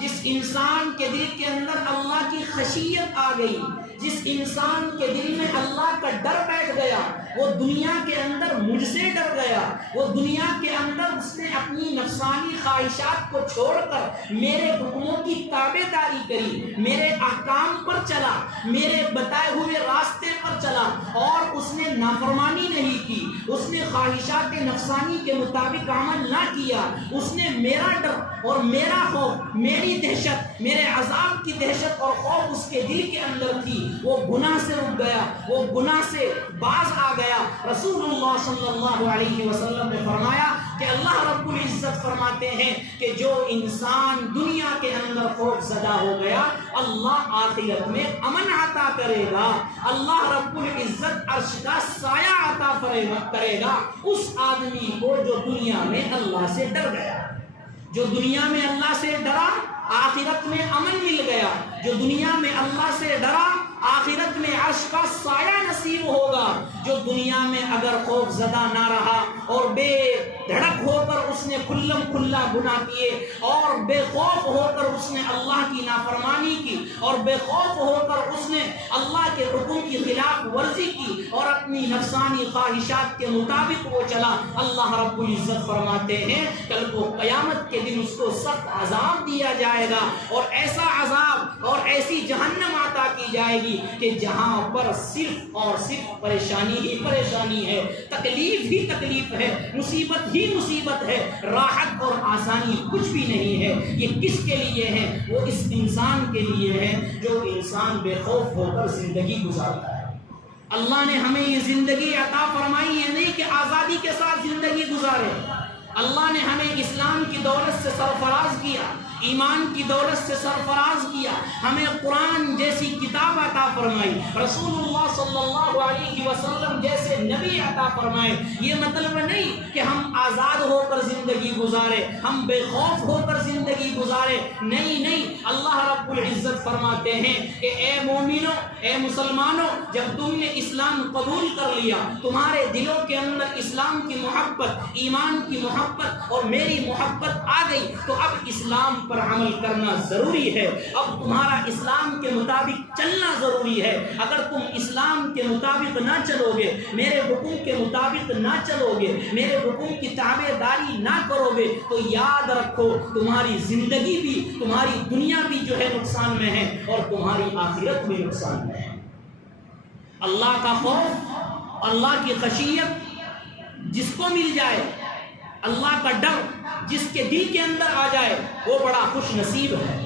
جس انسان کے دل کے اندر اللہ کی خشیت آ گئی، جس انسان کے دل میں اللہ کا ڈر بیٹھ گیا، وہ دنیا کے اندر مجھ سے ڈر گیا، وہ دنیا کے اندر اس نے اپنی نفسانی خواہشات کو چھوڑ کر میرے حکموں کی تابع داری کری، میرے احکام پر چلا، میرے بتائے ہوئے راستے پر چلا، اور اس نے نافرمانی نہیں کی، اس نے خواہشات نفسانی کے مطابق عمل نہ کیا، اس نے میرا ڈر اور میرا خوف، میری دہشت، میرے عذاب کی دہشت اور خوف اس کے دل کے اندر تھی، وہ گناہ سے رک گیا، وہ گناہ سے باز آ گیا۔ رسول اللہ صلی اللہ علیہ وسلم نے فرمایا کہ اللہ رب العزت فرماتے ہیں کہ جو انسان دنیا کے اندر خوف زدہ ہو گیا، اللہ آخرت میں امن عطا کرے گا، اللہ رب العزت عرش کا سایہ عطا کرے گا اس آدمی کو جو دنیا میں اللہ سے ڈر گیا، جو دنیا میں اللہ سے ڈرا، آخرت میں امن مل گیا، جو دنیا میں اللہ سے ڈرا، آخرت میں عرش کا سایہ نصیب ہوگا، جو دنیا میں اگر خوف زدہ نہ رہا اور بے دھڑک ہو کر اس نے کھلم کھلا گناہ کیے، اور بے خوف ہو کر اس نے اللہ کی نافرمانی کی، اور بے خوف ہو کر اس نے اللہ کے حکم کی خلاف ورزی کی اور اپنی نفسانی خواہشات کے مطابق وہ چلا، اللہ رب العزت فرماتے ہیں کل کو قیامت کے دن اس کو سخت عذاب دیا جائے گا، اور ایسا عذاب اور ایسی جہنم عطا کی جائے گی کہ جہاں پر صرف اور صرف پریشانی ہی پریشانی ہے، تکلیف ہی تکلیف ہے، مصیبت ہی مصیبت ہے، راحت اور آسانی کچھ بھی نہیں ہے۔ یہ کس کے لیے ہے؟ وہ اس انسان کے لیے ہے جو انسان بے خوف ہو کر زندگی گزارتا ہے۔ اللہ نے ہمیں یہ زندگی عطا فرمائی ہے نہیں کہ آزادی کے ساتھ زندگی گزارے، اللہ نے ہمیں اسلام کی دولت سے سرفراز کیا، ایمان کی دولت سے سرفراز کیا، ہمیں قرآن جیسی کتاب عطا فرمائی، رسول اللہ صلی اللہ علیہ وسلم جیسے نبی عطا فرمائے۔ یہ مطلب نہیں کہ ہم آزاد ہو کر زندگی گزارے، ہم بے خوف ہو کر زندگی گزارے، نہیں نہیں، اللہ رب العزت فرماتے ہیں کہ اے مومنوں، اے مسلمانوں، جب تم نے اسلام قبول کر لیا، تمہارے دلوں کے اندر اسلام کی محبت، ایمان کی محبت اور میری محبت آ گئی، تو اب اسلام پر عمل کرنا ضروری ہے، اب تمہارا اسلام کے مطابق چلنا ضروری ہے۔ اگر تم اسلام کے مطابق نہ چلو گے، میرے حکم کے مطابق نہ چلو گے، میرے حکم کی تابع داری نہ کرو گے، تو یاد رکھو تمہاری زندگی بھی، تمہاری دنیا بھی جو ہے نقصان میں ہے، اور تمہاری آخرت بھی نقصان میں ہے۔ اللہ کا خوف، اللہ کی خشیت جس کو مل جائے، اللہ کا ڈر جس کے دل کے اندر آ جائے، وہ بڑا خوش نصیب ہے۔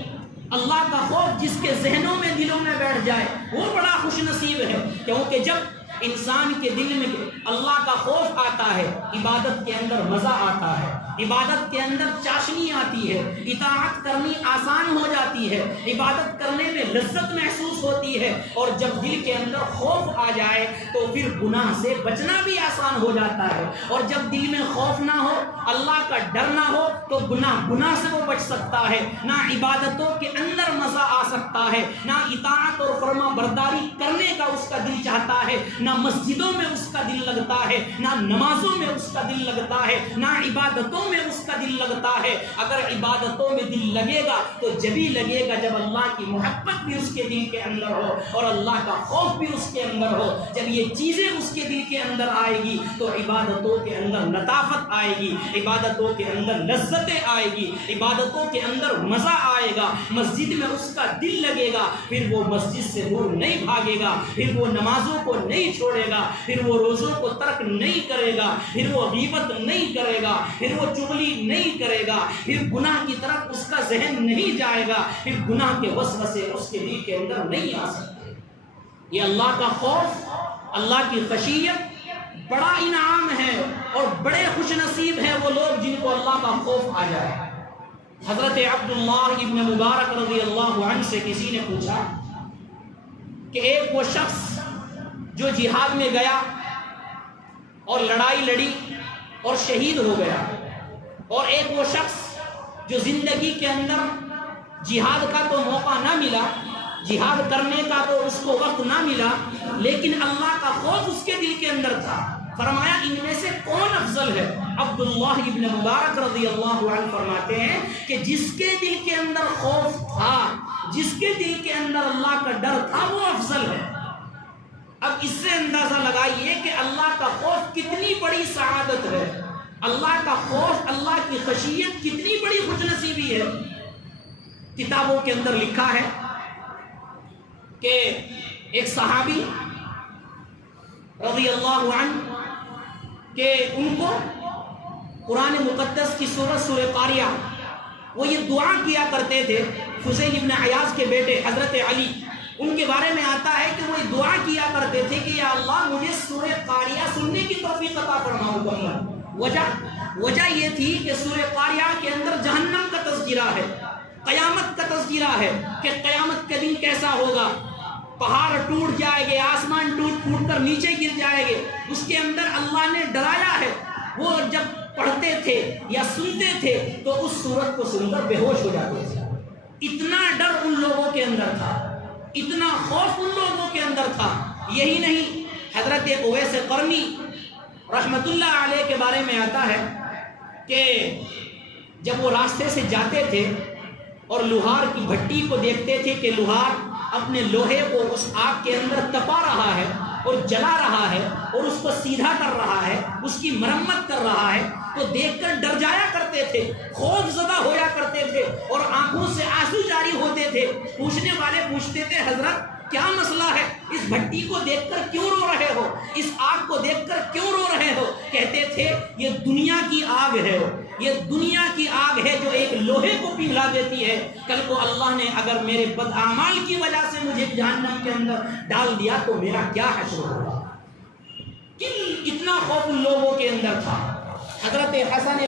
اللہ کا خوف جس کے ذہنوں میں، دلوں میں بیٹھ جائے، وہ بڑا خوش نصیب ہے، کیونکہ جب انسان کے دل میں اللہ کا خوف آتا ہے، عبادت کے اندر مزہ آتا ہے، عبادت کے اندر چاشنی آتی ہے، اطاعت کرنی آسان ہو جاتی ہے، عبادت کرنے میں لذت محسوس ہوتی ہے، اور جب دل کے اندر خوف آ جائے تو پھر گناہ سے بچنا بھی آسان ہو جاتا ہے، اور جب دل میں خوف نہ ہو، اللہ کا ڈر نہ ہو، تو گناہ سے وہ بچ سکتا ہے، نہ عبادتوں کے اندر مزہ آ سکتا ہے، نہ اطاعت اور فرما برداری کرنے کا اس کا دل چاہتا ہے، نہ مسجدوں میں اس کا دل لگتا ہے، نہ نمازوں میں اس کا دل لگتا ہے، نہ عبادتوں میں اس کا دل لگتا ہے۔ اگر عبادتوں میں دل لگے گا تو جبھی لگے گا جب اللہ کی محبت بھی اس کے دل کے اندر ہو اور اللہ کا خوف بھی اس کے اندر ہو۔ جب یہ چیزیں اس کے دل کے اندر آئے گی تو عبادتوں کے اندر لطافت آئے گی، عبادتوں کے اندر لذتیں آئے گی، عبادتوں کے اندر مزہ آئے گا، مسجد میں اس کا دل لگے گا، پھر وہ مسجد سے دور نہیں بھاگے گا، پھر وہ نمازوں کو نہیں چھوڑے گا، پھر وہ روزوں کو ترک نہیں کرے گا، پھر وہ غیبت نہیں کرے گا، پھر وہ چغلی نہیں کرے گا، پھر گناہ کی طرف اس کا ذہن نہیں جائے گا، پھر گناہ کے وسوسے اس کے دل کے اندر نہیں آ سکتے۔ یہ اللہ کا خوف، اللہ کی خشیت بڑا انعام ہے، اور بڑے خوش نصیب ہیں وہ لوگ جن کو اللہ کا خوف آ جائے۔ حضرت عبداللہ ابن مبارک رضی اللہ عنہ سے کسی نے پوچھا کہ ایک وہ شخص جو جہاد میں گیا اور لڑائی لڑی اور شہید ہو گیا، اور ایک وہ شخص جو زندگی کے اندر جہاد کا تو موقع نہ ملا، جہاد کرنے کا تو اس کو وقت نہ ملا، لیکن اللہ کا خوف اس کے دل کے اندر تھا، فرمایا ان میں سے کون افضل ہے؟ عبداللہ ابن مبارک رضی اللہ عنہ فرماتے ہیں کہ جس کے دل کے اندر خوف تھا، جس کے دل کے اندر اللہ کا ڈر تھا، وہ افضل ہے۔ اب اس سے اندازہ لگائیے کہ اللہ کا خوف کتنی بڑی سعادت ہے، اللہ کا خوف، اللہ کی خشیت کتنی بڑی خوش نصیبی ہے۔ کتابوں کے اندر لکھا ہے کہ ایک صحابی رضی اللہ عنہ کہ ان کو قرآن مقدس کی سورہ قاریہ، وہ یہ دعا کیا کرتے تھے۔ حسین ابن عیاض کے بیٹے حضرت علی، ان کے بارے میں آتا ہے کہ وہ یہ دعا کیا کرتے تھے کہ یا اللہ مجھے سورہ قاریہ سننے کی توفیق عطا فرما مکمل۔ وجہ یہ تھی کہ سورہ قاریہ کے اندر جہنم کا تذکرہ ہے، قیامت کا تذکرہ ہے کہ قیامت کا دن کیسا ہوگا، پہاڑ ٹوٹ جائے گے، آسمان ٹوٹ پھوٹ کر نیچے گر جائے گے، اس کے اندر اللہ نے ڈرایا ہے۔ وہ جب پڑھتے تھے یا سنتے تھے تو اس سورت کو سن کر بے ہوش ہو جاتے تھے۔ اتنا ڈر ان لوگوں کے اندر تھا، اتنا خوف ان لوگوں کے اندر تھا۔ یہی نہیں، حضرت اویس قرنی رحمت اللہ علیہ کے بارے میں آتا ہے کہ جب وہ راستے سے جاتے تھے اور لوہار کی بھٹی کو دیکھتے تھے کہ لوہار اپنے لوہے کو اس آگ کے اندر تپا رہا ہے اور جلا رہا ہے اور اس کو سیدھا کر رہا ہے، اس کی مرمت کر رہا ہے، تو دیکھ کر ڈر جایا کرتے تھے، خوف زدہ ہویا کرتے تھے اور آنکھوں سے آنسو جاری ہوتے تھے۔ پوچھنے والے پوچھتے تھے حضرت کیا مسئلہ ہے، اس بھٹی کو دیکھ کر کیوں رو رہے ہو، اس آگ کو دیکھ کر کیوں رو رہے ہو؟ کہتے تھے یہ دنیا کی آگ ہے، یہ دنیا کی آگ ہے جو ایک لوہے کو پگھلا دیتی ہے، کل کو اللہ نے اگر میرے بدعمال کی وجہ سے مجھے جہنم کے اندر ڈال دیا تو میرا کیا حشر ہوگا۔ اتنا خوف ان لوگوں کے اندر تھا۔ حضرت حسن